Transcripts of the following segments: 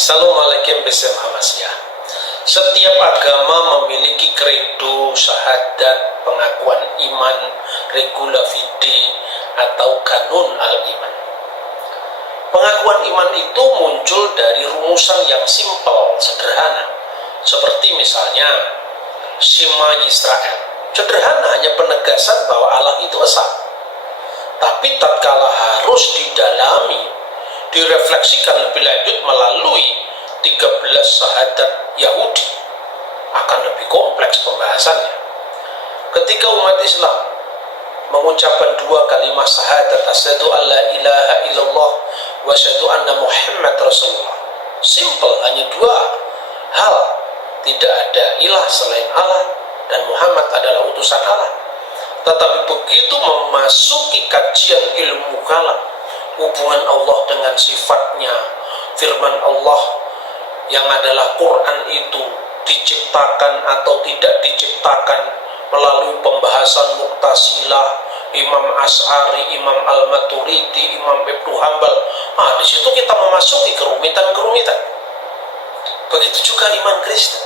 Assalamualaikum warahmatullahi. Setiap agama memiliki kredo, syahadat, pengakuan iman, regula fide, atau kanun al-iman. Pengakuan iman itu muncul dari rumusan yang simpel, sederhana. Seperti misalnya Shema Yisrael. Sederhana, hanya penegasan bahwa Allah itu esa. Tapi tatkala harus didalami, direfleksikan lebih lanjut melalui 13 syahadat Yahudi, akan lebih kompleks pembahasannya. Ketika umat Islam mengucapkan dua kalimat syahadat, asyhadu alla ilaha illallah wa asyhadu anna Muhammad Rasulullah. Simple, hanya dua hal. Tidak ada ilah selain Allah dan Muhammad adalah utusan Allah. Tetapi begitu memasuki kajian ilmu kalam, hubungan Allah dengan sifatnya, firman Allah yang adalah Quran itu diciptakan atau tidak diciptakan, melalui pembahasan Mu'tazilah, Imam Asy'ari, Imam Al-Maturidi, Imam Ibnu Hanbal. Di situ kita memasuki kerumitan-kerumitan. Begitu juga iman Kristen.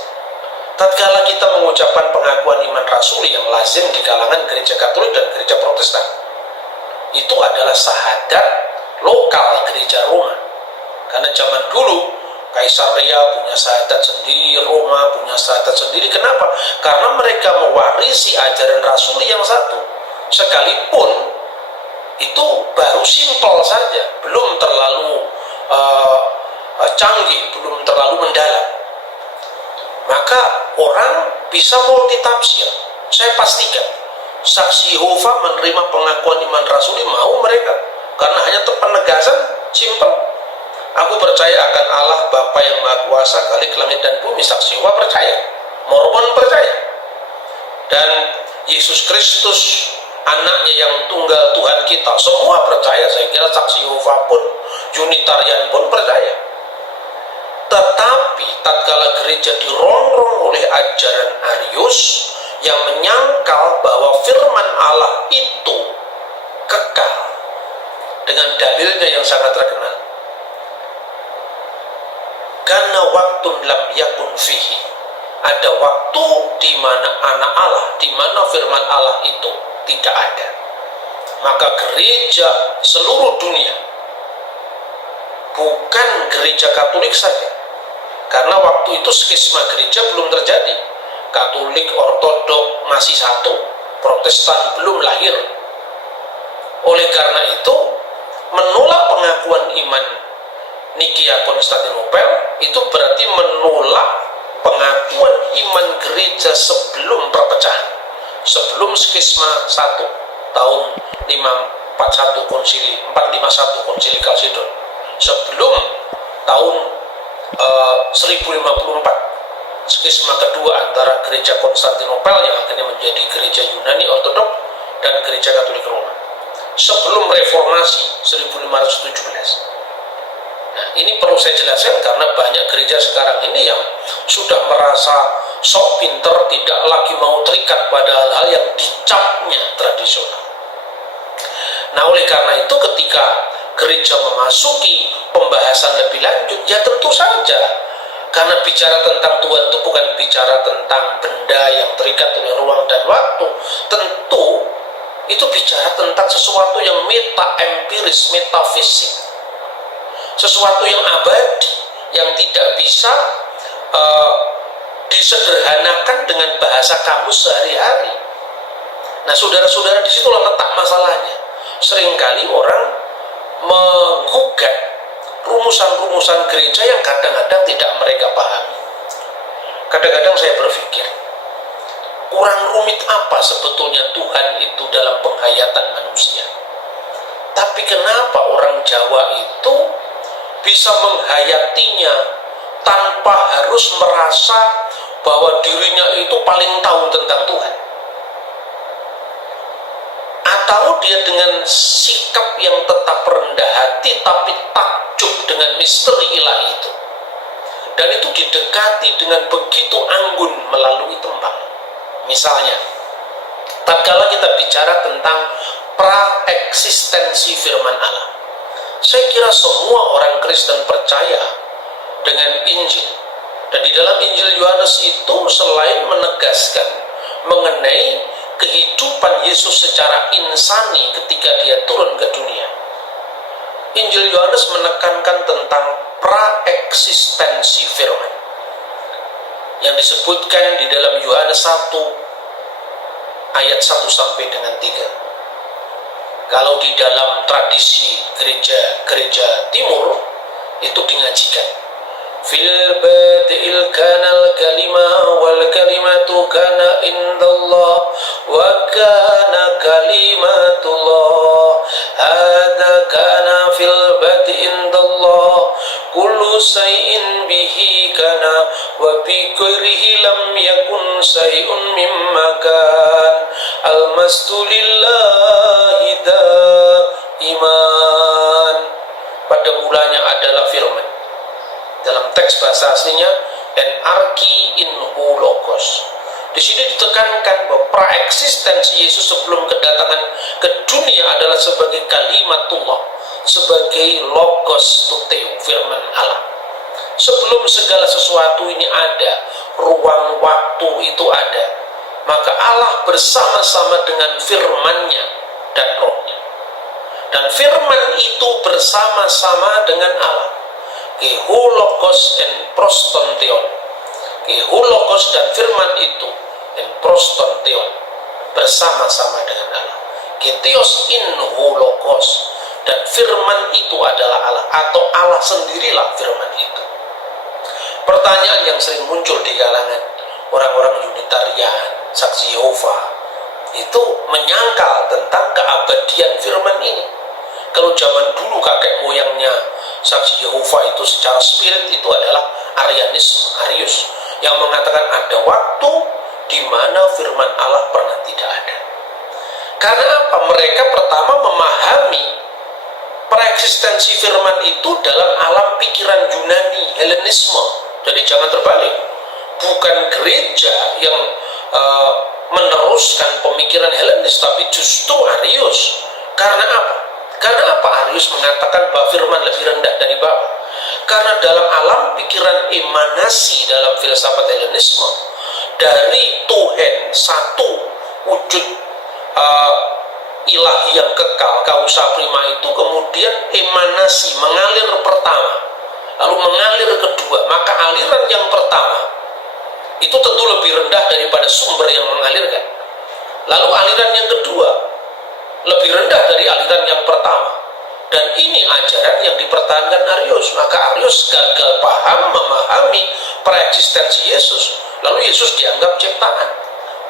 Tatkala kita mengucapkan pengakuan iman rasuli yang lazim di kalangan gereja Katolik dan gereja Protestan, itu adalah syahadat lokal gereja Roma. Karena zaman dulu Kaisaria punya syahadat sendiri, Roma punya syahadat sendiri. Kenapa? Karena mereka mewarisi ajaran rasuli yang satu. Sekalipun itu baru simpel saja, belum terlalu canggih, belum terlalu mendalam. Maka orang bisa multitafsir. Saya pastikan saksi Yehova menerima pengakuan iman rasuli, mau mereka, karena hanya penegasan simpel. Aku percaya akan Allah Bapa yang Maha Kuasa, Khalik langit dan bumi. Saksi Yehova percaya, Mormon percaya, dan Yesus Kristus anaknya yang tunggal Tuhan kita, semua percaya. Saya kira saksi Yehova pun, Unitarian pun percaya. Tetapi tatkala gereja dirongrong oleh ajaran Arius yang menyangkal bahwa firman Allah itu kekal, dengan dalilnya yang sangat terkenal, karena waktu lam yakun fihi, ada waktu di mana anak Allah, di mana firman Allah itu tidak ada. Maka gereja seluruh dunia, bukan gereja Katolik saja, karena waktu itu skisma gereja belum terjadi. Katolik, Ortodok masih satu, Protestan belum lahir. Oleh karena itu, menolak pengakuan iman Nikia Konstantinopel itu berarti menolak pengakuan iman gereja sebelum perpecahan, sebelum skisma 1 tahun 541 konsili 451 konsili Kalsedon, sebelum tahun 1054 skisma kedua antara gereja Konstantinopel yang akhirnya menjadi gereja Yunani Ortodok dan gereja Katolik Roma, sebelum reformasi 1517. Nah, ini perlu saya jelaskan karena banyak gereja sekarang ini yang sudah merasa sok pinter, tidak lagi mau terikat pada hal-hal yang dicapnya tradisional. Nah, oleh karena itu ketika gereja memasuki pembahasan lebih lanjut, ya tentu saja, karena bicara tentang Tuhan itu bukan bicara tentang benda yang terikat oleh ruang dan waktu. Tentu itu bicara tentang sesuatu yang meta empiris, metafisik, sesuatu yang abadi, yang tidak bisa disederhanakan dengan bahasa kamus sehari-hari. Nah, saudara-saudara, disitulah letak masalahnya. Seringkali orang menggugat rumusan-rumusan gereja yang kadang-kadang tidak mereka pahami. Kadang-kadang saya berpikir, kurang rumit apa sebetulnya Tuhan itu dalam penghayatan manusia. Tapi kenapa orang Jawa itu bisa menghayatinya tanpa harus merasa bahwa dirinya itu paling tahu tentang Tuhan? Atau dia dengan sikap yang tetap rendah hati tapi takjub dengan misteri ilahi itu, dan itu didekati dengan begitu anggun melalui tembang. Misalnya, tatkala kita bicara tentang praeksistensi firman Allah, saya kira semua orang Kristen percaya dengan Injil. Dan di dalam Injil Yohanes itu selain menegaskan mengenai kehidupan Yesus secara insani ketika dia turun ke dunia, Injil Yohanes menekankan tentang praeksistensi firman yang disebutkan di dalam Yohanes 1 ayat 1 sampai dengan 3. Kalau di dalam tradisi gereja timur itu dingajikan fil badil kanal kalima wal kalimatu kana indallah wa kana kalimatullah hadza kana fil badi indallah kullu shay'in bihi kana wa bi ghairihi lam yakun shay'un mimma kan almastulillahi iman. Pada mulanya adalah firman. Dalam teks bahasa aslinya enarki in hu logos. Di sini ditekankan bahwa praeksistensi Yesus sebelum kedatangan ke dunia adalah sebagai kalimatullah, sebagai logos tuteu, firman Allah. Sebelum segala sesuatu ini ada, ruang waktu itu ada, maka Allah bersama-sama dengan firman-Nya dan roh-Nya. Dan firman itu bersama-sama dengan Allah. Kehu logos en proston theon. Kehu logos dan firman itu en proston theon, bersama-sama dengan Allah. Ketheos in hu logos, dan firman itu adalah Allah, atau Allah sendirilah firman itu. Pertanyaan yang sering muncul di kalangan orang-orang Unitarian, Saksi Yehova, itu menyangkal tentang keabadian firman ini. Kalau zaman dulu kakek moyangnya Saksi Yehova itu secara spirit itu adalah Arius, yang mengatakan ada waktu di mana firman Allah pernah tidak ada. Karena apa? Mereka pertama memahami preeksistensi firman itu dalam alam pikiran Yunani, Helenisme. Jadi jangan terbalik. Bukan gereja yang meneruskan pemikiran Helenis, tapi justru Arius. Karena apa? Karena apa Arius mengatakan bahwa firman lebih rendah dari Bapa? Karena dalam alam pikiran emanasi dalam filsafat Helenisme, dari Tuhan satu wujud ilahi yang kekal, kausa prima itu kemudian emanasi, mengalir pertama, lalu mengalir kedua. Maka aliran yang pertama itu tentu lebih rendah daripada sumber yang mengalirkan. Lalu aliran yang kedua lebih rendah dari aliran yang pertama. Dan ini ajaran yang dipertahankan Arius. Maka Arius gagal paham memahami preeksistensi Yesus. Lalu Yesus dianggap ciptaan.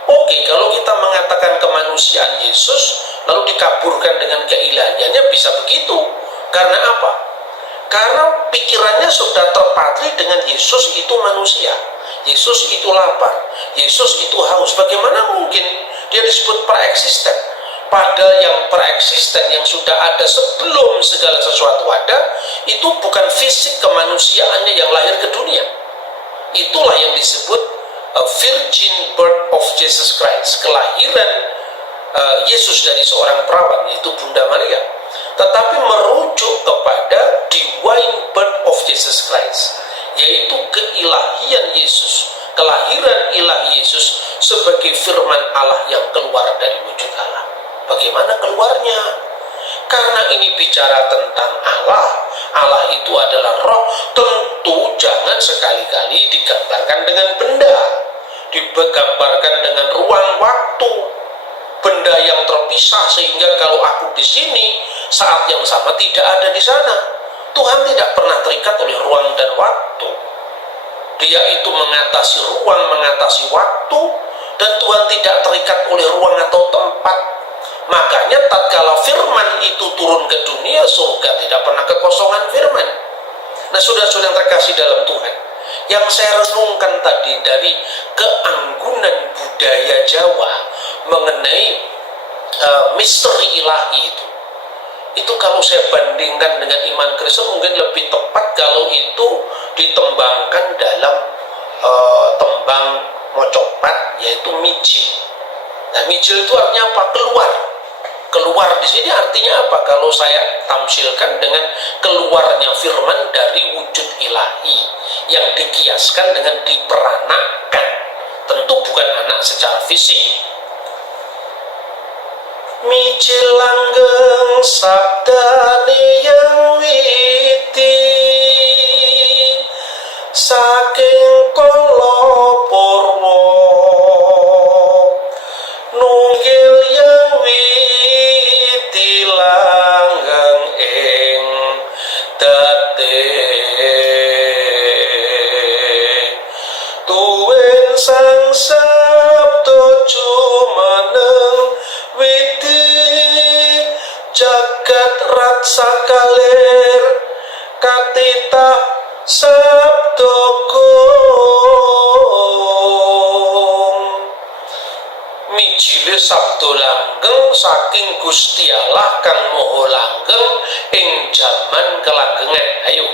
Oke, kalau kita mengatakan kemanusiaan Yesus lalu dikaburkan dengan keilahiannya, bisa begitu. Karena apa? Karena pikirannya sudah terpatri dengan Yesus itu manusia, Yesus itu lapar, Yesus itu haus. Bagaimana mungkin dia disebut praeksisten? Padahal yang praeksisten, yang sudah ada sebelum segala sesuatu ada, itu bukan fisik kemanusiaannya yang lahir ke dunia. Itulah yang disebut virgin birth of Jesus Christ, kelahiran Yesus dari seorang perawan, yaitu Bunda Maria. Tetapi merujuk kepada divine birth of Jesus Christ, yaitu keilahian Yesus, kelahiran ilahi Yesus sebagai firman Allah yang keluar dari wujud Allah. Bagaimana keluarnya? Karena ini bicara tentang Allah, Allah itu adalah roh, tentu jangan sekali-kali digambarkan dengan benda, digambarkan dengan ruang waktu, benda yang terpisah, sehingga kalau aku di sini saat yang sama tidak ada di sana. Tuhan tidak pernah terikat oleh ruang dan waktu. Dia itu mengatasi ruang, mengatasi waktu, dan Tuhan tidak terikat oleh ruang atau tempat. Makanya tatkala firman itu turun ke dunia, surga tidak pernah kekosongan firman. Nah, saudara-saudara yang terkasih dalam Tuhan, yang saya renungkan tadi dari keanggunan budaya Jawa mengenai misteri ilahi itu kalau saya bandingkan dengan iman Kristen, mungkin lebih tepat kalau itu ditembangkan dalam tembang mocopat, yaitu mijil. Nah, mijil itu artinya apa? Keluar di sini artinya apa? Kalau saya tamsilkan dengan keluarnya firman dari wujud ilahi, yang dikiaskan dengan diperanakkan. Tentu bukan anak secara fisik. Mijil langgeng sabdane yang witi saking kala purwa nunggil yang witi langgeng ing date tuwin sang sabda jumeneng witi jagat ratsa kalir katitah sabda gong mijile sabda langgeng saking Gusti Allah kang maha langgeng ing jaman kelanggengan. Ayo,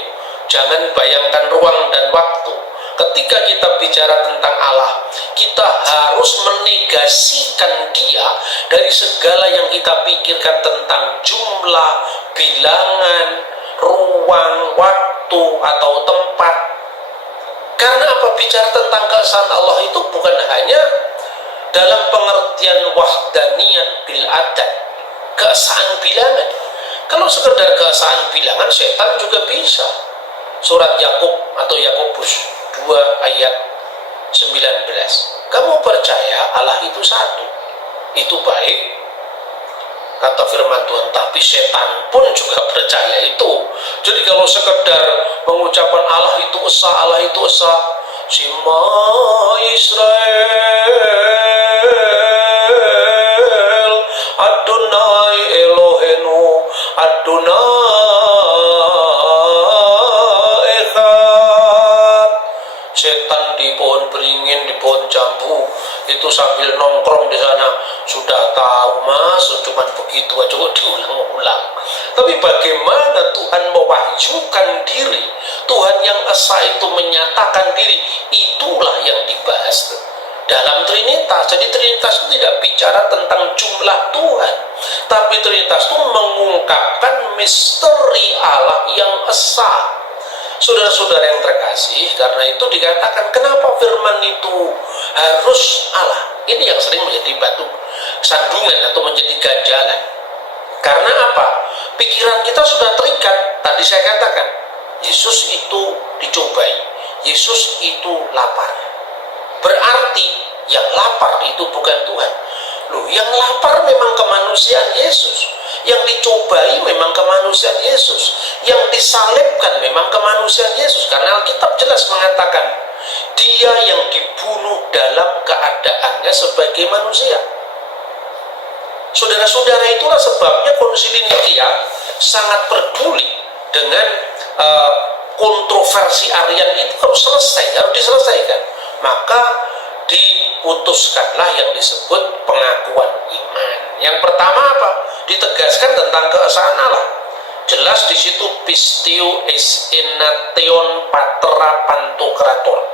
jangan bayangkan ruang dan waktu. Ketika kita bicara tentang Allah, kita harus menegasikan dia dari segala yang kita pikirkan tentang jumlah, bilangan, ruang, waktu, atau tempat. Karena apa? Bicara tentang keesaan Allah itu bukan hanya dalam pengertian wahdaniyat bil adad, keesaan bilangan. Kalau sekedar keesaan bilangan, setan juga bisa. Surat Yakub atau Yakobus 2 ayat 19. Kamu percaya Allah itu satu, itu baik, kata firman Tuhan, tapi setan pun juga percaya itu. Jadi kalau sekedar mengucapkan Allah itu esa, Allah itu esa, Shema Israel Adonai Elohenu Adonai Echad. Setan di pohon beringin, di pohon jambu itu sambil nongkrong di sana, sudah tahu mas, cuma begitu aja kok diulang-ulang. Tapi bagaimana Tuhan mewahyukan diri, Tuhan yang esa itu menyatakan diri, itulah yang dibahas dalam Trinitas. Jadi Trinitas itu tidak bicara tentang jumlah Tuhan, tapi Trinitas itu mengungkapkan misteri Allah yang esa. Saudara-saudara yang terkasih, karena itu dikatakan kenapa firman itu harus Allah. Ini yang sering menjadi batu sandungan atau menjadi ganjalan. Karena apa? Pikiran kita sudah terikat. Tadi saya katakan, Yesus itu dicobai, Yesus itu lapar. Berarti yang lapar itu bukan Tuhan. Loh, yang lapar memang kemanusiaan Yesus, yang dicobai memang kemanusiaan Yesus, yang disalibkan memang kemanusiaan Yesus. Karena Alkitab jelas mengatakan dia yang dibunuh dalam keadaannya sebagai manusia. Saudara-saudara, itulah sebabnya Konsili Nikeia sangat peduli dengan kontroversi Arian itu harus diselesaikan. Maka diputuskanlah yang disebut pengakuan iman. Yang pertama apa? Ditegaskan tentang keesaan Allah. Jelas di situ pistio es enation patera pantokratora.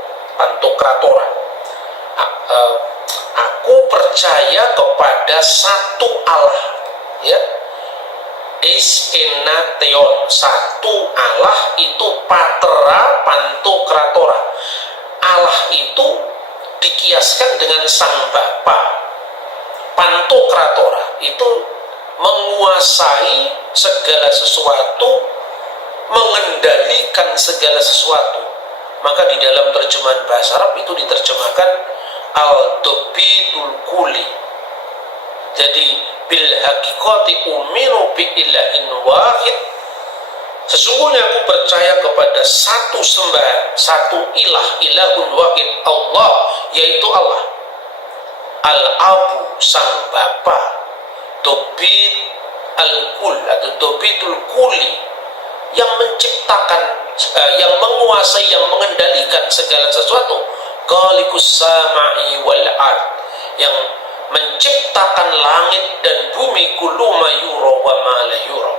Aku percaya kepada satu Allah, ya. Es enation, satu Allah itu patera pantokratora. Allah itu dikiaskan dengan sang Bapa. Pantokratora itu menguasai segala sesuatu, mengendalikan segala sesuatu. Maka di dalam terjemahan bahasa Arab itu diterjemahkan al-dobitul kuli. Jadi bil hakikati uminu bi ilahin wahid, sesungguhnya aku percaya kepada satu sembahan, satu ilah, ilahun wahid, Allah, yaitu Allah. Al-Abu, sang Bapa, Dobit al-Kul atau Dobitul Kuli, yang menciptakan, yang menguasai, yang mengendalikan segala sesuatu. Khaliqus sama'i wal ard, yang menciptakan langit dan bumi, kullu ma yura wa ma la yura,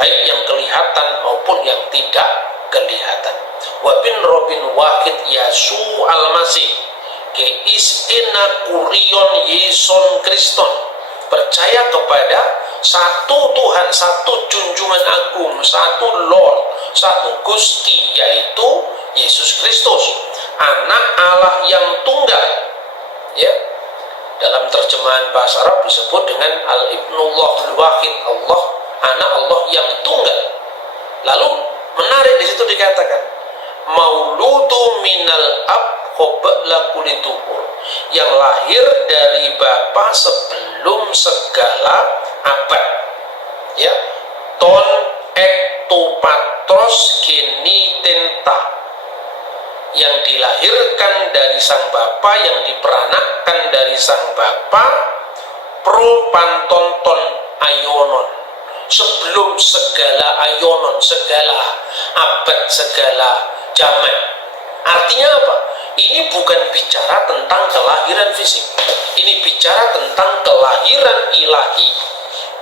baik yang kelihatan maupun yang tidak kelihatan. Wa bin robin wahid Yesu al-Masih ke isina kurion Yeson Kriston, percaya kepada satu Tuhan, satu junjungan agung, satu Lord, satu Gusti, yaitu Yesus Kristus, anak Allah yang tunggal. Ya, dalam terjemahan bahasa Arab disebut dengan Al-Ibnullahul Wahid, Allah, anak Allah yang tunggal. Lalu menarik di situ dikatakan mauludu minal ab qabla kulli tuhur, yang lahir dari Bapa sebelum segala abad. Ya, ton ektu patros geni tenta, yang dilahirkan dari sang Bapa, yang diperanakkan dari sang Bapa, pro pantonton ayonon, sebelum segala ayonon, segala abad, segala zaman. Artinya apa? Ini bukan bicara tentang kelahiran fisik, ini bicara tentang kelahiran ilahi.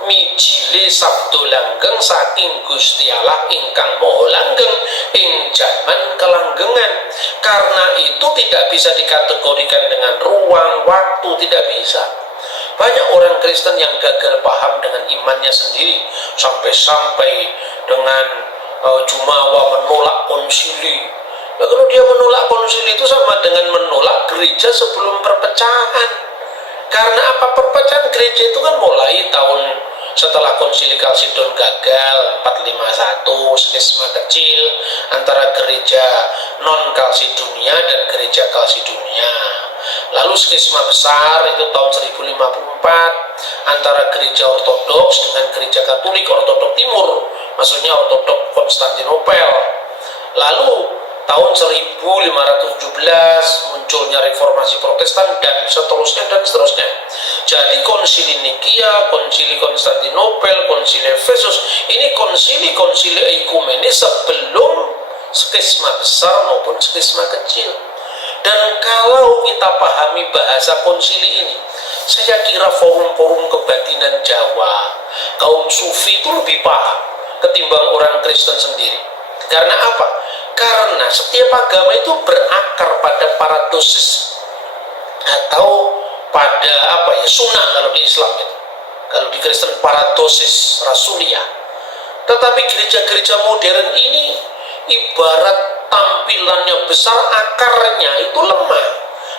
Mijile sabdo langgeng saking Gusti Allah ingkang moho langgeng ing jaman kelanggengan. Karena itu tidak bisa dikategorikan dengan ruang, waktu, tidak bisa. Banyak orang Kristen yang gagal paham dengan imannya sendiri, sampai-sampai dengan jumawa menolak konsili. Ya, kalau dia menolak konsili itu sama dengan menolak gereja sebelum perpecahan. Karena apa? Perpecahan gereja itu kan mulai tahun setelah konsili Kalsidon gagal 451, skisma kecil antara gereja non Kalsidonia dan gereja Kalsidonia. Lalu skisma besar itu tahun 1054 antara gereja Ortodoks dengan gereja Katolik Ortodok Timur, maksudnya Ortodok Konstantinopel. Lalu tahun 1517 munculnya reformasi Protestan, dan seterusnya dan seterusnya. Jadi konsili Nikia, konsili Konstantinopel, konsili Efesus, ini konsili-konsili ekumenis sebelum skisma besar maupun skisma kecil. Dan kalau kita pahami bahasa konsili ini, saya kira forum-forum kebatinan Jawa, kaum sufi itu lebih paham ketimbang orang Kristen sendiri. Karena apa? Karena setiap agama itu berakar pada paradosis atau pada sunnah kalau di Islam itu. Kalau di Kristen paradosis rasuliyah. Tetapi gereja-gereja modern ini ibarat tampilannya besar, akarnya itu lemah.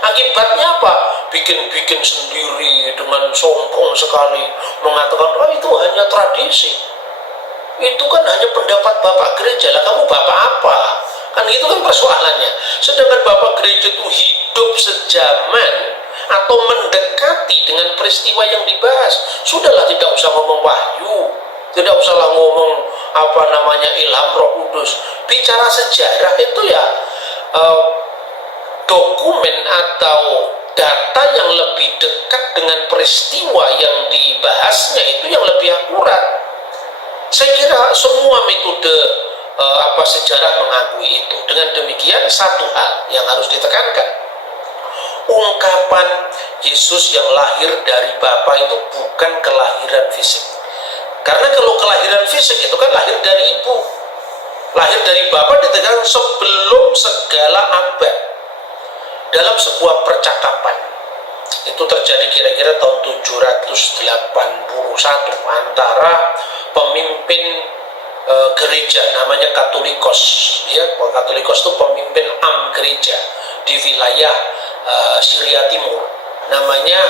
Akibatnya apa? Bikin-bikin sendiri dengan sombong sekali, mengatakan itu hanya tradisi. Itu kan hanya pendapat bapak gereja. Lah kamu bapak apa? Kan itu kan persoalannya. Sedangkan bapak gereja itu hidup sejaman atau mendekati dengan peristiwa yang dibahas. Sudahlah, tidak usah ngomong wahyu, tidak usahlah ngomong ilham Roh Kudus. Bicara sejarah itu ya dokumen atau data yang lebih dekat dengan peristiwa yang dibahasnya itu yang lebih akurat. Saya kira semua metode sejarah mengakui itu. Dengan demikian, satu hal yang harus ditekankan, ungkapan Yesus yang lahir dari Bapa itu bukan kelahiran fisik. Karena kalau kelahiran fisik itu kan lahir dari ibu, lahir dari Bapa ditekankan sebelum segala abad. Dalam sebuah percakapan itu terjadi kira-kira tahun 781 antara pemimpin gereja namanya Katolikos. Ya, Katolikos itu pemimpin gereja di wilayah Syria Timur. Namanya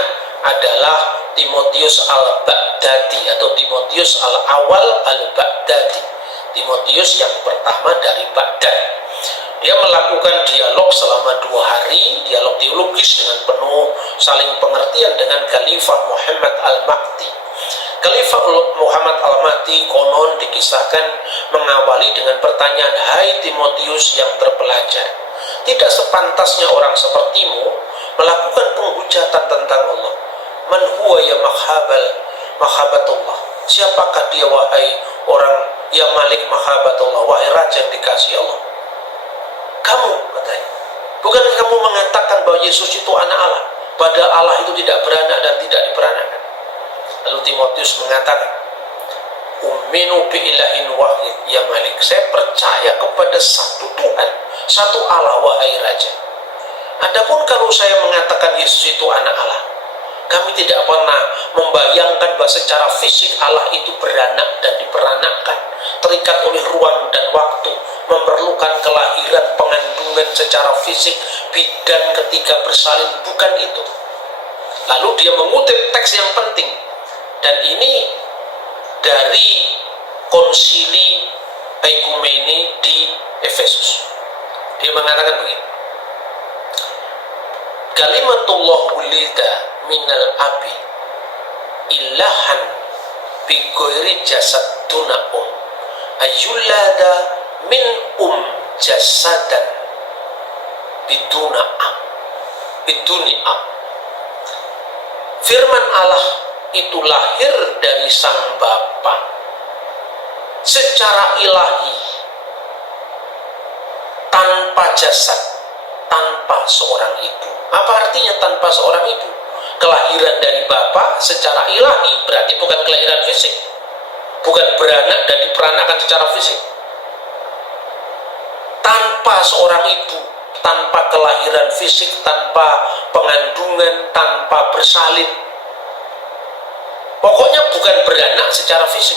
adalah Timotius al-Baghdadi atau Timotius al-Awal al-Baghdadi. Timotius yang pertama dari Baghdad. Dia melakukan dialog selama 2 hari, dialog teologis dengan penuh saling pengertian dengan Khalifah Muhammad al-Mahdi. Khalifah Muhammad al-Mahdi konon dikisahkan mengawali dengan pertanyaan, "Hai Timotius yang terpelajar, tidak sepantasnya orang sepertimu melakukan penghujatan tentang Allah. Man huwa ya mahabbatullah? Siapakah dia wahai orang yang malik mahabbatullah, wahai raja yang dikasihi Allah? Kamu," katanya, "bukan kamu mengatakan bahwa Yesus itu anak Allah, padahal Allah itu tidak beranak dan tidak diperanakan?" Lalu Timotius mengatakan, "Umminu bi ilahin wahid ya malik." Saya percaya kepada satu Tuhan, satu Allah, wahai raja. Adapun kalau saya mengatakan Yesus itu anak Allah, kami tidak pernah membayangkan bahwa secara fisik Allah itu beranak dan diperanakkan. terikat oleh ruang dan waktu, memerlukan kelahiran, pengandungan secara fisik, bidan ketika bersalin, bukan itu. Lalu dia mengutip teks yang penting, dan ini dari konsili Ekumene di Efesus. Dia mengatakan begini, kalimatullah wulida minal abi ilahan bigoiri jasad duna ayulada min jasadan biduni ab. Firman Allah itu lahir dari sang Bapa secara ilahi, tanpa jasad, tanpa seorang ibu. Apa artinya tanpa seorang ibu? Kelahiran dari Bapa secara ilahi berarti bukan kelahiran fisik, bukan beranak dan diperanakan secara fisik. Tanpa seorang ibu, tanpa kelahiran fisik, tanpa pengandungan, tanpa bersalin. Pokoknya bukan beranak secara fisik.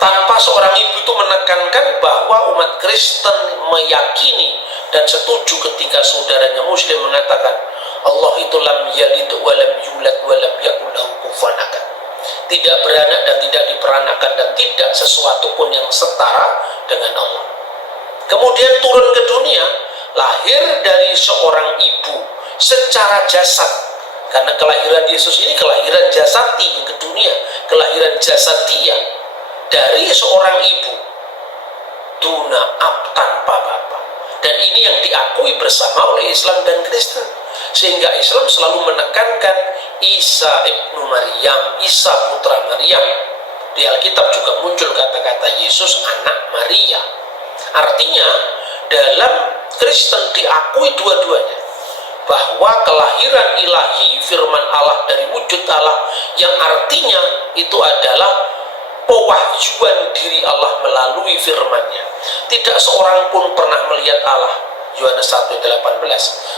Tanpa seorang ibu itu menekankan bahwa umat Kristen meyakini dan setuju ketika saudaranya Muslim mengatakan Allah itu lam yalid wa lam yulad wa lam yakul lahu kufuwan ahad. Tidak beranak dan tidak diperanakan dan tidak sesuatu pun yang setara dengan Allah. Kemudian turun ke dunia, lahir dari seorang ibu secara jasad. Karena kelahiran Yesus ini kelahiran jasadi ke dunia, kelahiran jasadia dari seorang ibu, duna ab, tanpa bapa. Dan ini yang diakui bersama oleh Islam dan Kristen, sehingga Islam selalu menekankan Isa ibnu Maryam, Isa putra Maryam. Di Alkitab juga muncul kata-kata Yesus anak Maria. Artinya dalam Kristen diakui dua-duanya, bahwa kelahiran ilahi firman Allah dari wujud Allah yang artinya itu adalah pewahyuan diri Allah melalui firman-Nya. Tidak seorang pun pernah melihat Allah, Yohanes 1:18,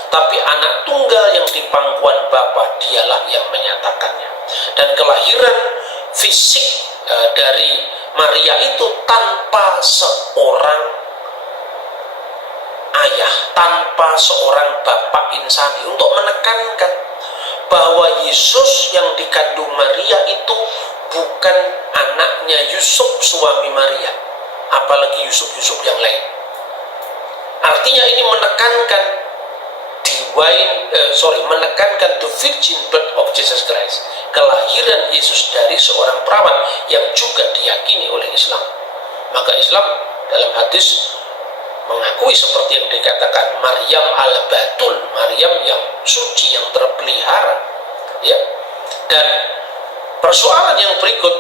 tapi anak tunggal yang di pangkuan Bapa dialah yang menyatakannya. Dan kelahiran fisik dari Maria itu tanpa seorang ayah, tanpa seorang bapak insani, untuk menekankan bahwa Yesus yang dikandung Maria itu bukan anaknya Yusuf suami Maria, apalagi Yusuf yang lain. Artinya ini menekankan menekankan the virgin birth of Jesus Christ, kelahiran Yesus dari seorang perawan yang juga diyakini oleh Islam. Maka Islam dalam hadis mengakui seperti yang dikatakan Maryam al-Batul, Maryam yang suci, yang terpelihara, ya. Dan persoalan yang berikut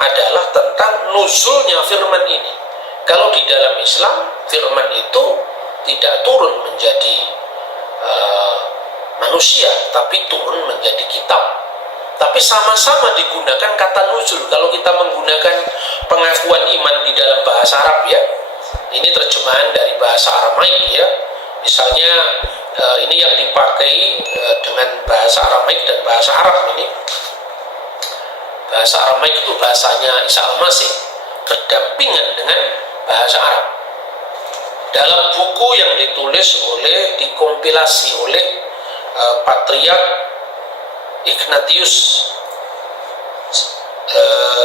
adalah tentang nuzulnya firman ini. Kalau di dalam Islam firman itu tidak turun menjadi manusia, tapi turun menjadi kitab. Tapi sama-sama digunakan kata nuzul. Kalau kita menggunakan pengakuan iman di dalam bahasa Arab, ya, ini terjemahan dari bahasa Aramaik, ya. Misalnya ini yang dipakai dengan bahasa Aramaik dan bahasa Arab ini. Bahasa Aramaik itu bahasanya Isa Al-Masih, berdampingan dengan bahasa Arab. Dalam buku yang dikompilasi oleh Patriark Ignatius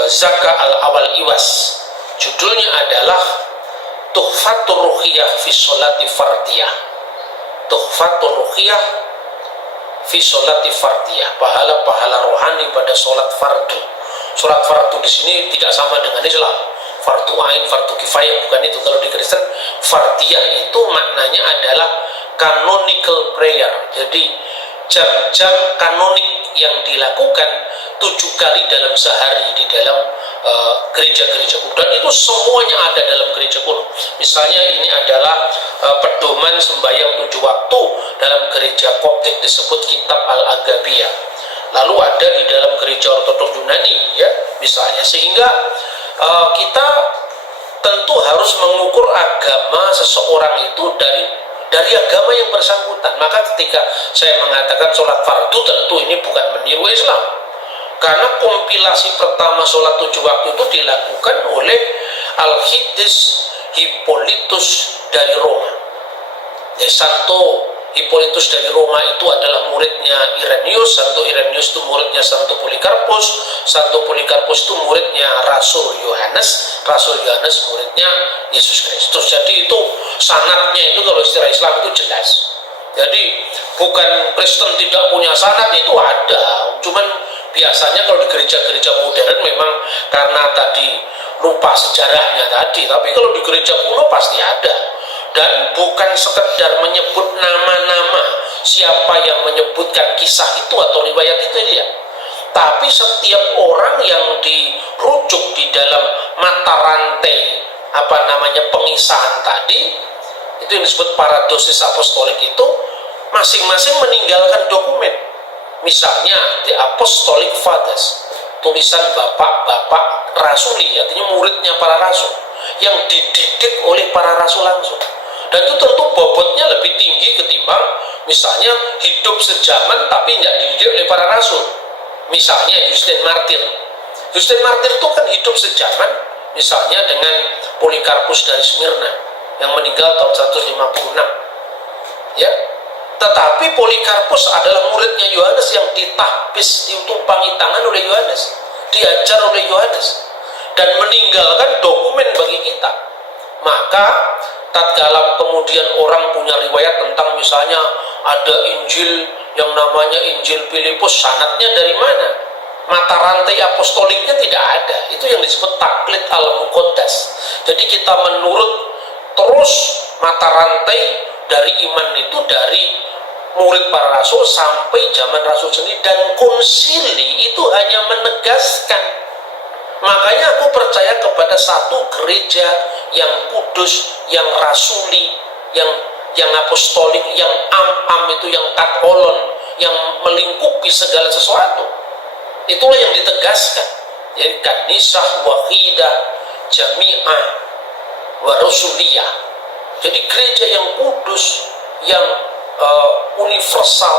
Zaka al-Awal Iwas, judulnya adalah Tuhfatur Ruhiyah fi Sholati Fardiyah. Tuhfatur Ruhiyah fi Sholati Fardiyah, pahala-pahala rohani pada sholat fardu. Sholat fardu di sini tidak sama dengan Islam. Fardu ain, fardu kifayah, bukan itu. Kalau di Kristen, fardiyah itu maknanya adalah canonical prayer. Jadi jam-jam kanonik yang dilakukan 7 kali dalam sehari di dalam gereja-gereja kuno, dan itu semuanya ada dalam gereja kuno. Misalnya ini adalah pedoman sembahyang 7 waktu dalam gereja Koptik disebut Kitab Al-Agabiyah. Lalu ada di dalam gereja Ortodoks Yunani, ya, misalnya. Sehingga kita tentu harus mengukur agama seseorang itu dari agama yang bersangkutan. Maka ketika saya mengatakan sholat fardu, tentu ini bukan meniru Islam, karena kompilasi pertama sholat 7 waktu itu dilakukan oleh Alkhitis Hippolytus dari Roma. Ya, Santo Hippolytus dari Roma itu adalah muridnya Irenaeus. Santo Irenaeus itu muridnya Santo Polikarpus. Santo Polikarpus itu muridnya Rasul Yohanes. Rasul Yohanes muridnya Yesus Kristus. Jadi itu sanadnya itu kalau istilah Islam itu jelas. Jadi bukan Kristen tidak punya sanad, itu ada. Cuman biasanya kalau di gereja-gereja modern memang karena tadi lupa sejarahnya tadi. Tapi kalau di gereja kuno pasti ada. Dan bukan sekedar menyebut nama-nama siapa yang menyebutkan kisah itu atau riwayat itu dia, tapi setiap orang yang dirujuk di dalam mata rantai pengisahan tadi, itu yang disebut paradosis apostolik, itu masing-masing meninggalkan dokumen. Misalnya The Apostolic Fathers, tulisan bapak-bapak rasuli, artinya muridnya para rasul yang dididik oleh para rasul langsung. Dan itu tentu bobotnya lebih tinggi ketimbang misalnya hidup sejaman tapi tidak dididik oleh para rasul. Misalnya Justin Martyr. Justin Martyr itu kan hidup sejaman misalnya dengan Polikarpus dari Smyrna yang meninggal tahun 156. Ya. Tetapi Polikarpus adalah muridnya Yohanes yang ditahbis, ditumpangi tangan oleh Yohanes, diajar oleh Yohanes, dan meninggalkan dokumen bagi kita. Maka tatkala kemudian orang punya riwayat tentang misalnya ada Injil yang namanya Injil Filipus, sanadnya dari mana? Mata rantai apostoliknya tidak ada. Itu yang disebut taklid al-muqaddas. Jadi kita menurut terus mata rantai dari iman itu dari murid para rasul sampai zaman rasul sendiri, dan konsili itu hanya menegaskan. Makanya aku percaya kepada satu gereja yang kudus, yang rasuli, yang apostolik, yang itu yang katolon, yang melingkupi segala sesuatu. Itulah yang ditegaskan. Jadi kanisah wahidah jami'ah wa rasuliyah. Jadi gereja yang kudus, yang universal,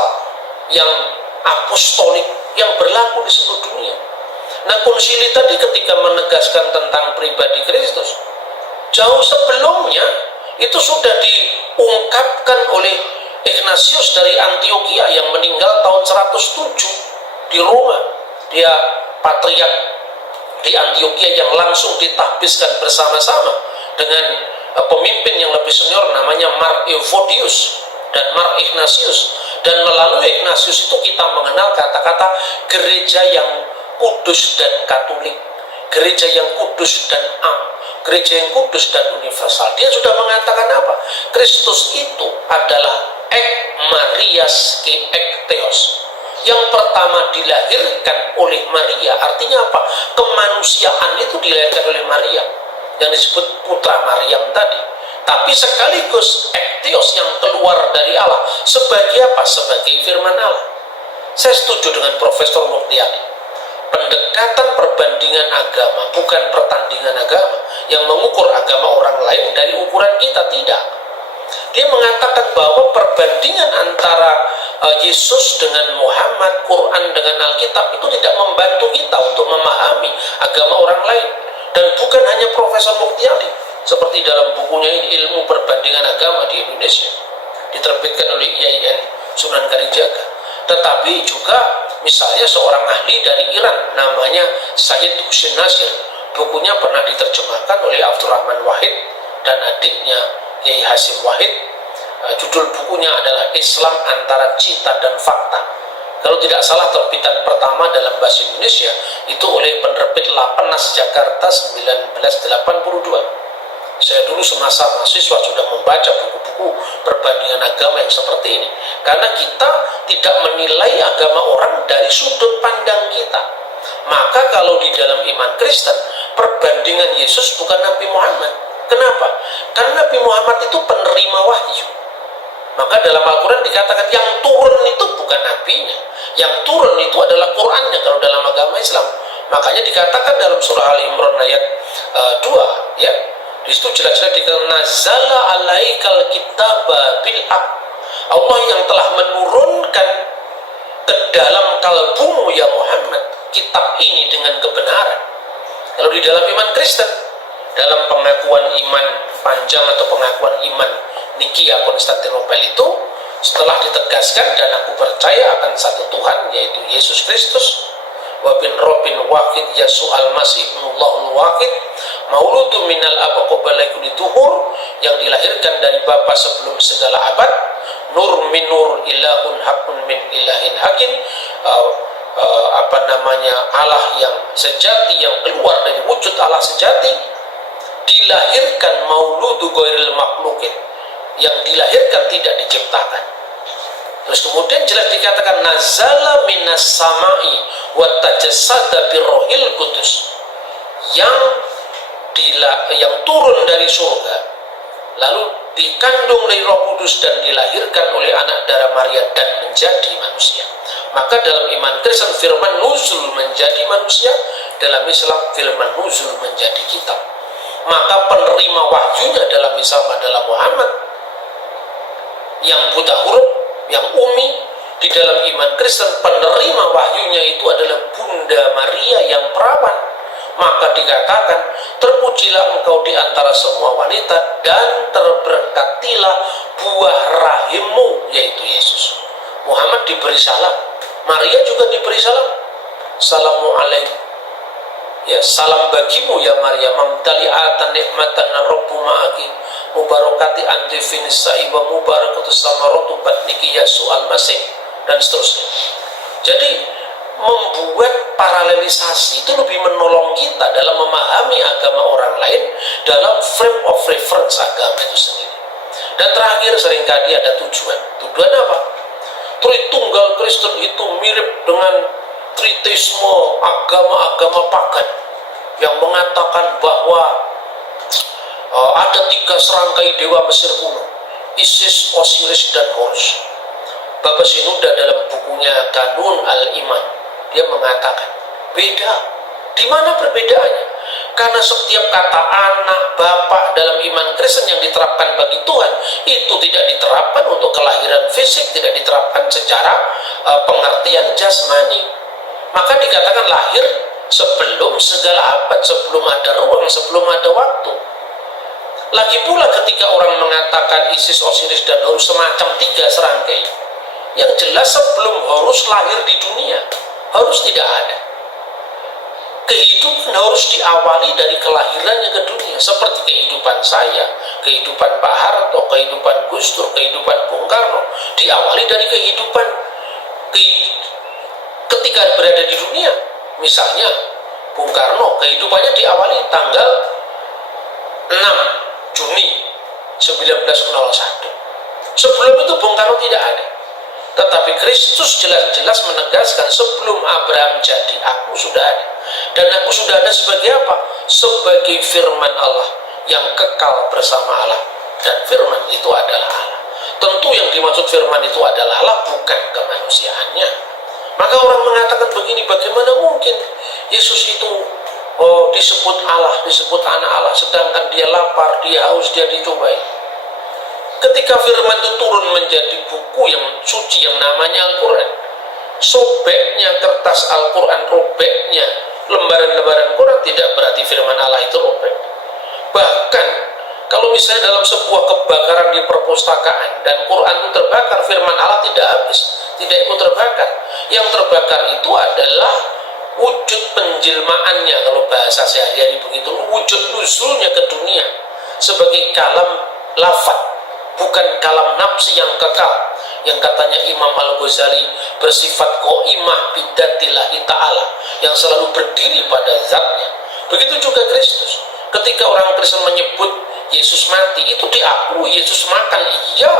yang apostolik, yang berlaku di seluruh dunia. Nah, konsili tadi ketika menegaskan tentang pribadi Kristus, jauh sebelumnya itu sudah diungkapkan oleh Ignatius dari Antioquia yang meninggal tahun 107 di Roma. Dia patriark di Antioquia yang langsung ditahbiskan bersama-sama dengan pemimpin yang lebih senior namanya Mark Evodius dan Mark Ignatius. Dan melalui Ignatius itu kita mengenal kata-kata gereja yang kudus dan katolik, gereja yang kudus dan gereja yang kudus dan universal. Dia sudah mengatakan apa? Kristus itu adalah ek Marias ke ek Theos, yang pertama dilahirkan oleh Maria. Artinya apa? Kemanusiaan itu dilahirkan oleh Maria, yang disebut putra Maryam tadi. Tapi sekaligus ek Theos yang keluar dari Allah. Sebagai apa? Sebagai firman Allah. Saya setuju dengan Profesor Muktiari. Pendekatan perbandingan agama bukan pertandingan agama yang mengukur agama orang lain dari ukuran kita, tidak. Dia mengatakan bahwa perbandingan antara Yesus dengan Muhammad, Quran dengan Alkitab itu tidak membantu kita untuk memahami agama orang lain. Dan bukan hanya Profesor Muktiari, seperti dalam bukunya ini, Ilmu Perbandingan Agama di Indonesia, diterbitkan oleh IAIN Sunan Kalijaga. Tetapi juga misalnya seorang ahli dari Iran namanya Sayyid Husin Nasir, bukunya pernah diterjemahkan oleh Abdurrahman Wahid dan adiknya Kiai Hasim Wahid. Judul bukunya adalah Islam Antara Cita dan Fakta. Kalau tidak salah terbitan pertama dalam bahasa Indonesia itu oleh penerbit Lapenas Jakarta 1982. Saya dulu semasa mahasiswa sudah membaca buku-buku perbandingan agama yang seperti ini. Karena kita tidak menilai agama orang dari sudut pandang kita. Maka kalau di dalam iman Kristen, perbandingan Yesus bukan Nabi Muhammad. Kenapa? Karena Nabi Muhammad itu penerima wahyu. Maka dalam Al-Quran dikatakan yang turun itu bukan nabinya. Yang turun itu adalah Qurannya kalau dalam agama Islam. Makanya dikatakan dalam surah Ali Imran ayat 2, ya. Di situ jelas-jelas dikatakan nazala alaikal kitaba bil haq. Allah yang telah menurunkan ke dalam kalbumu ya Muhammad kitab ini dengan kebenaran. Kalau di dalam iman Kristen dalam pengakuan iman panjang atau pengakuan iman Nikia Konstantinopel itu, setelah ditegaskan dan aku percaya akan satu Tuhan yaitu Yesus Kristus, wa bin Robin wahid Yesu al-Masih ibnullahul wahid mauludu minal aba qabla kulli tuhur, yang dilahirkan dari Bapa sebelum segala abad, nur min nur ilahun hakun min ilahin hakim, Allah yang sejati, yang keluar dari wujud Allah sejati, dilahirkan mauludu ghairil makhlukin, yang dilahirkan tidak diciptakan. Terus kemudian jelas dikatakan nazala minas samai wa tajassada birrohil kudus, yang turun dari surga lalu dikandung dari Roh Kudus dan dilahirkan oleh anak darah Maria dan menjadi manusia. Maka dalam iman Kristen firman nuzul menjadi manusia, dalam Islam firman nuzul menjadi kitab. Maka penerima wahyunya dalam Islam adalah Muhammad yang buta huruf, yang umi. Di dalam iman Kristen penerima wahyunya itu adalah Bunda Maria yang perawan. Maka dikatakan terpujilah engkau di antara semua wanita dan terberkatilah buah rahimmu yaitu Yesus. Muhammad diberi salam, Maria juga diberi salam. Salamu alaikum, ya, salam bagimu ya Maria, mamtali'atan nikmatan rabbu ma'aki mubarakati anti finisai wa mubarakatus samaratu batniki Yesu al-Masih, dan seterusnya. Jadi membuat paralelisasi itu lebih menolong kita dalam memahami agama orang lain dalam frame of reference agama itu sendiri. Dan terakhir, seringkali ada tujuan. Tujuan apa? Tritunggal Kristen itu mirip dengan tritheisme agama-agama pagan yang mengatakan bahwa ada 3 serangkai dewa Mesir kuno, Isis, Osiris, dan Horus. Bapak Sinuda dalam bukunya Kanun Al-Iman, dia mengatakan beda. Di mana perbedaannya? Karena setiap kata anak, bapak dalam iman Kristen yang diterapkan bagi Tuhan itu tidak diterapkan untuk kelahiran fisik, tidak diterapkan secara pengertian jasmani. Maka dikatakan lahir sebelum segala abad, sebelum ada ruang, sebelum ada waktu. Lagi pula ketika orang mengatakan Isis, Osiris, dan Horus semacam 3 serangkai, yang jelas sebelum Horus lahir di dunia, Horus tidak ada. Kehidupan harus diawali dari kelahirannya ke dunia, seperti kehidupan saya, kehidupan Pak Harto, kehidupan Gus Dur, kehidupan Bung Karno, diawali dari kehidupan ketika berada di dunia. Misalnya Bung Karno, kehidupannya diawali tanggal 6 Juni 1901. Sebelum itu Bung Karno tidak ada. Tetapi Kristus jelas-jelas menegaskan sebelum Abraham jadi, aku sudah ada. Dan aku sudah ada sebagai apa? Sebagai firman Allah yang kekal bersama Allah. Dan firman itu adalah Allah. Tentu yang dimaksud firman itu adalah Allah, bukan kemanusiaannya. Maka orang mengatakan begini, bagaimana mungkin Yesus itu disebut Allah, disebut anak Allah, sedangkan dia lapar, dia haus, dia dicobai. Ketika firman itu turun menjadi buku yang suci yang namanya Al-Quran, sobeknya kertas Al-Quran, robeknya lembaran-lembaran Quran tidak berarti firman Allah itu robek. Bahkan kalau misalnya dalam sebuah kebakaran di perpustakaan dan Quran itu terbakar, firman Allah tidak habis, tidak ikut terbakar. Yang terbakar itu adalah wujud penjelmaannya, kalau bahasa sehari-hari begitu, wujud nuzulnya ke dunia sebagai kalam lafaz, bukan kalam nafsi yang kekal, yang katanya Imam Al-Ghazali bersifat qaimah bidzatillahi ta'ala, yang selalu berdiri pada zatnya. Begitu juga Kristus. Ketika orang Kristen menyebut Yesus mati, itu diakui Yesus makan, iya.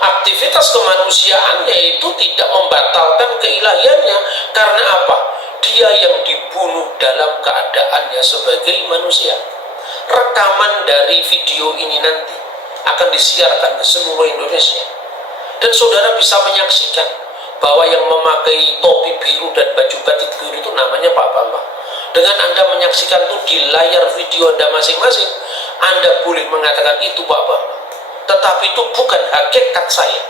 Aktivitas kemanusiaannya itu tidak membatalkan keilahiannya. Karena apa? Dia yang dibunuh dalam keadaannya sebagai manusia. Rekaman dari video ini nanti akan disiarkan ke seluruh Indonesia, dan saudara bisa menyaksikan bahwa yang memakai topi biru dan baju batik biru itu namanya Pak Bambang. Dengan Anda menyaksikan itu di layar video Anda masing-masing, Anda boleh mengatakan itu Pak Bambang, tetapi itu bukan hakikat saya.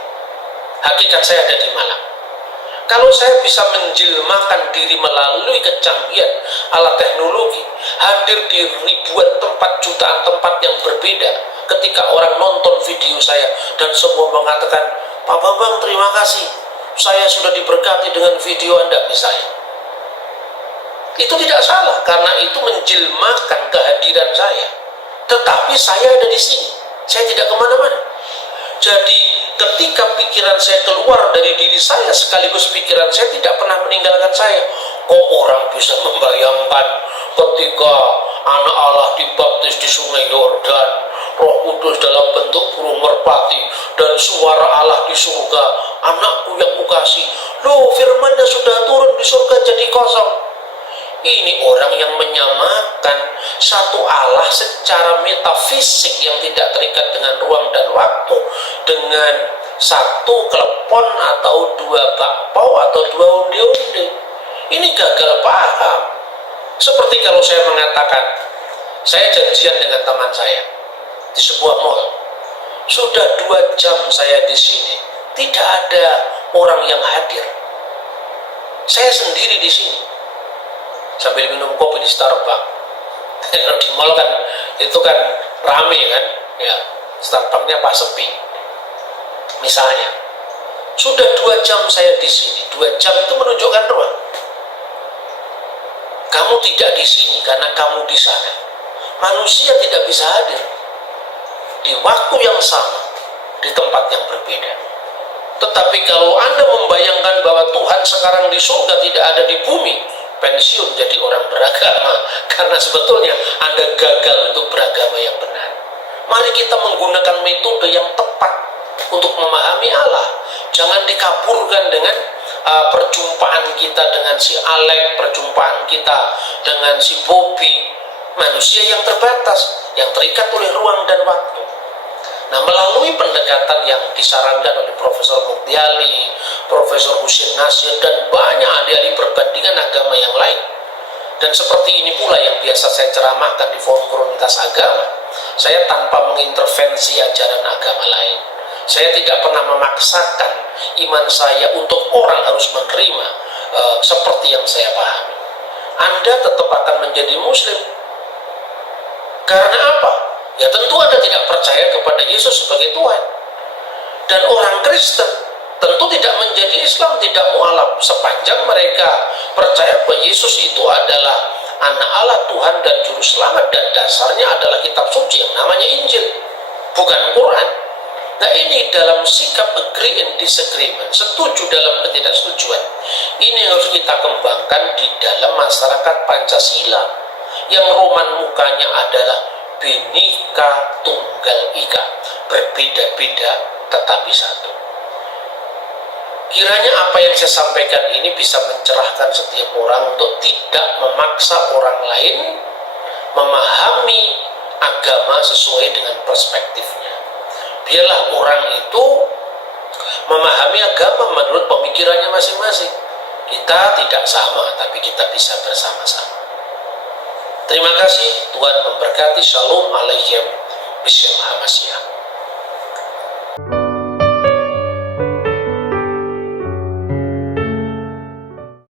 Hakikat saya ada di Malang. Kalau saya bisa menjelmakan diri melalui kecanggihan alat teknologi, hadir di ribuan tempat tempat, jutaan tempat yang berbeda. Ketika orang nonton video saya dan semua mengatakan, Pak Bambang terima kasih, saya sudah diberkati dengan video Anda misalnya. Itu tidak salah, karena itu menjelmakan kehadiran saya. Tetapi saya ada di sini, saya tidak kemana-mana. Jadi ketika pikiran saya keluar dari diri saya, sekaligus pikiran saya tidak pernah meninggalkan saya. Kok orang bisa membayangkan ketika anak Allah dibaptis di sungai Yordan, Roh Kudus dalam bentuk burung merpati, dan suara Allah di surga, anakku yang kukasih. Loh, firmannya sudah turun di surga jadi kosong. Ini orang yang menyamakan satu Allah secara metafisik yang tidak terikat dengan ruang dan waktu dengan satu klepon atau dua bakpao atau dua onde-onde. Ini gagal paham. Seperti kalau saya mengatakan, saya janjian dengan teman saya di sebuah mall. Sudah 2 jam saya di sini, tidak ada orang yang hadir. Saya sendiri di sini, sambil minum kopi di Starbucks. Kalau di mall kan, itu kan rame kan, ya, Starbucksnya pas sepi. Misalnya, sudah 2 jam saya di sini. 2 jam itu menunjukkan ruang. Kamu tidak di sini karena kamu di sana. Manusia tidak bisa hadir di waktu yang sama, di tempat yang berbeda. Tetapi kalau Anda membayangkan bahwa Tuhan sekarang di surga, tidak ada di bumi, pensiun jadi orang beragama, karena sebetulnya Anda gagal untuk beragama yang benar. Mari kita menggunakan metode yang tepat untuk memahami Allah. Jangan dikaburkan dengan perjumpaan kita dengan si Alek, perjumpaan kita dengan si Bobby. Manusia yang terbatas, yang terikat oleh ruang dan waktu. Nah, melalui pendekatan yang disarankan oleh Profesor Muktiali, Profesor Husin Nasir, dan banyak ahli-ahli perbandingan agama yang lain, dan seperti ini pula yang biasa saya ceramahkan di forum komunitas agama, saya tanpa mengintervensi ajaran agama lain. Saya tidak pernah memaksakan iman saya untuk orang harus menerima seperti yang saya pahami. Anda tetap akan menjadi Muslim. Karena apa? Ya tentu Anda tidak percaya kepada Yesus sebagai Tuhan. Dan orang Kristen tentu tidak menjadi Islam, tidak mualaf, sepanjang mereka percaya bahwa Yesus itu adalah anak Allah, Tuhan dan Juru Selamat, dan dasarnya adalah kitab suci yang namanya Injil, bukan Quran. Nah, ini dalam sikap agree and disagreement, setuju dalam ketidaksetujuan, ini harus kita kembangkan di dalam masyarakat Pancasila yang roman mukanya adalah Bhinneka Tunggal Ika, berbeda-beda tetapi satu. Kiranya apa yang saya sampaikan ini bisa mencerahkan setiap orang untuk tidak memaksa orang lain memahami agama sesuai dengan perspektifnya. Biarlah orang itu memahami agama menurut pemikirannya masing-masing. Kita tidak sama, tapi kita bisa bersama-sama. Terima kasih, Tuhan memberkati. Shalom alaikum. Bismillahirrahmanirrahim.